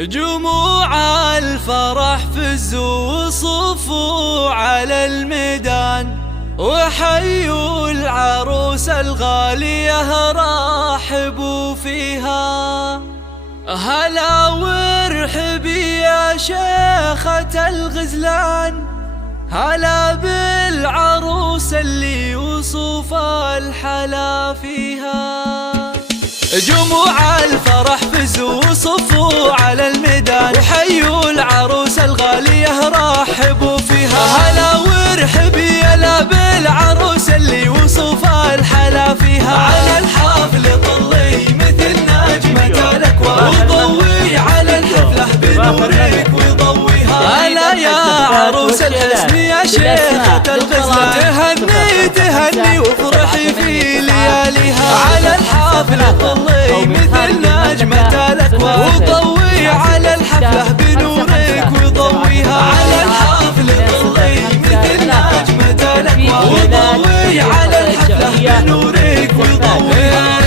جموع الفرح فزوا وصفوا على الميدان، وحيوا العروس الغالية رحبوا فيها. هلا وارحبي يا شيخة الغزلان، هلا بالعروس اللي وصف الحلا فيها. جموع الفرح فزوا وصفوا على الميدان، وحيوا العروس الغالية رحبوا فيها. هلا وارحبي يلا بالعروس اللي وصف الحلا فيها. على الحفل طلي مثل نجمة الأكوان، وضوي على الحفلة بنورك وضويها. هلا يا عروس الحسن يا شيخة الغزلان، تهني تهني وافرحي في لياليها. على الحفل طلي مثل نجمة الأكوان، وضوي على الحفلة بنورك وضويها. على الحفل طلي مثل نجمة الأكوان، وضوي على الحفلة بنورك وضويها.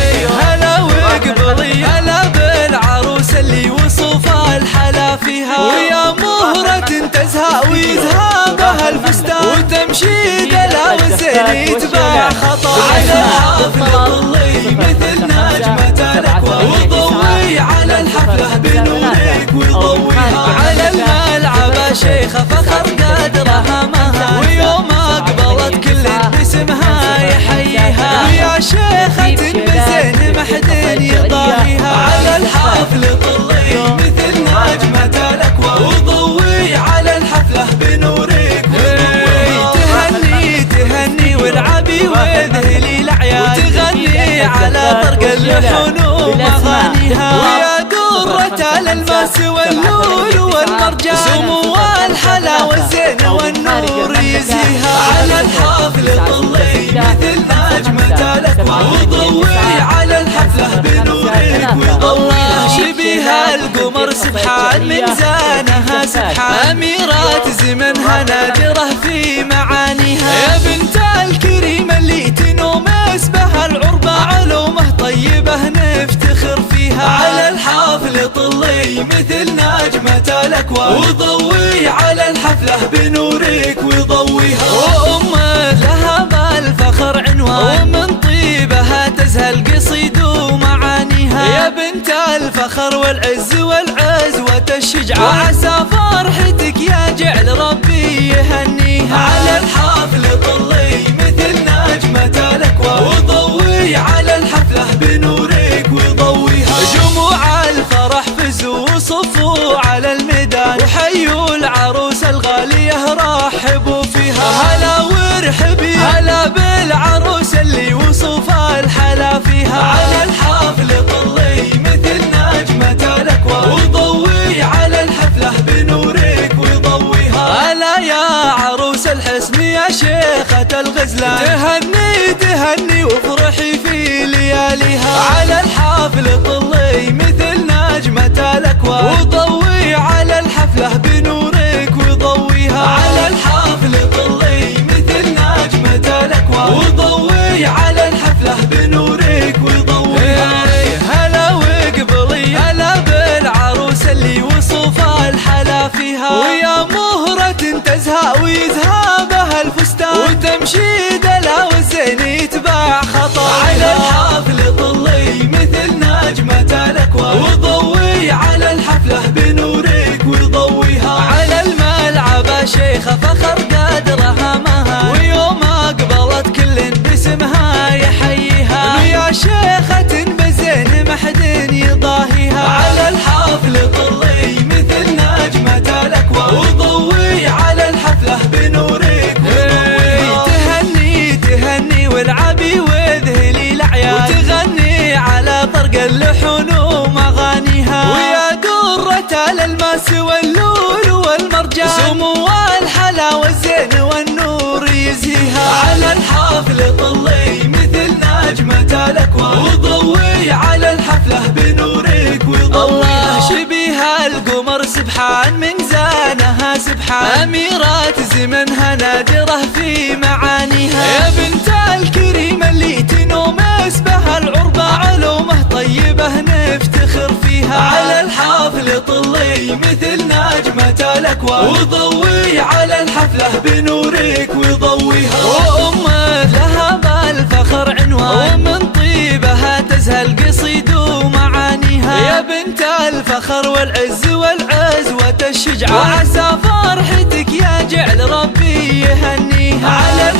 هلا وقبلي هلا بالعروس اللي وصف الحلا فيها. ويا مهرة تزهى ويزهى بها الفستان، وتمشي دلا والزين يتباع خطا. على الحفل طلي مثل نجمة الأكوان، وضوي على الحفلة بنورك وضويها. على الملعب شيخة فخر قدرها مها، ويوم أقبلت كل باسمها يحييها. ويا شيخة بزين محد يضاهيها. على الحفل طلي مثل نجمة الأكوان، وضوي على الحفلة بنورك وضويها. تهني تهني والعبي واذهلي الأعياد، وتغني على طرق اللحون ومغانيها. ويا درة الألماس واللول والمرجان، سمو الحلا والزين والنور يزيها. على الحفل طلي مثل نجمة الأكوان، وضوي على الحفلة بنورك وضويها. شبيها القمر سبحان من زانها سبحان، أميرات زمنها نادرة في معانيها. يا بنت الكريم اللي تنومس بها العربة، علومه طيبة نفتخر فيها. على الحفل طلي مثل نجمة الأكوان، وضوي على الحفلة بنورك وضويها. وأمه لها بالفخر عنوان، ومن طيبها تزهى القصيد ومعانيها. يا بنت الفخر والعز والعزوة الشجعان، وعسى فرحتك يا جعل ربي يهنيها. على الحفل طلي مثل نجمة الأكوان، وضوي على الحفلة بنورك وضويها. جموع الفرح فزوا وصفوا على الميدان، وحيوا العروس الغالية رحبوا فيها. هلا وارحبي هلا بالعروس اللي وصف الحلا فيها. على الحفل طلي مثل نجمة الأكوان، وضوي على الحفلة بنورك وضويها. هلا يا عروس الحسن يا شيخة الغزلان، تهني تهني وافرحي في لياليها. على الحفل طلي مثل نجمة الأكوان، وضوي على الحفلة بنورك وضويها. على الحفل طلي مثل نجمة الأكوان، وضوي على الحفلة بنورك وضويها. هلا وقبلي هلا بالعروس اللي وصف الحلا فيها. ويا مهرة تزهى ويزهى بها الفستان، وتمشي دلا والزين يتباع خطا. على الحفل طلي مثل نجمة الأكوان، وضوي على الحفلة بنورك وضويها. على الملعب شيخة فخر قدرها مها، ويوم أقبلت كل باسمها يحييها. ويا شيخة بزين محد يضاهيها. على الحفل طلي مثل نجمة الأكوان، وضوي على الحفلة بنورك وضويها. تهني تهني والعبي واذهلي الأعياد، وتغني على طرق اللحون ومغانيها. ويا درة الألماس واللول والمرجان، سمو الحلا والزين والنور يزيها. على الحفل طلي مثل نجمة الأكوان، وضوي على الحفلة بنورك وضويها. شبيها القمر سبحان من زانها سبحان، أميرات زمنها نادرة في معانيها. يا بنت الكريم اللي تنومس بها العربة، علومه طيبة نفتخر فيها. على الحفل طلي مثل نجمة الأكوان، وضوي على الحفلة بنورك وضويها. وأمك لها بالفخر عنوان، ومن طيبها تزهى القصيد ومعانيها. يا بنت الفخر والعز والعزوة الشجعان، وعسى فرحتك يا جعل ربي يهنيها. على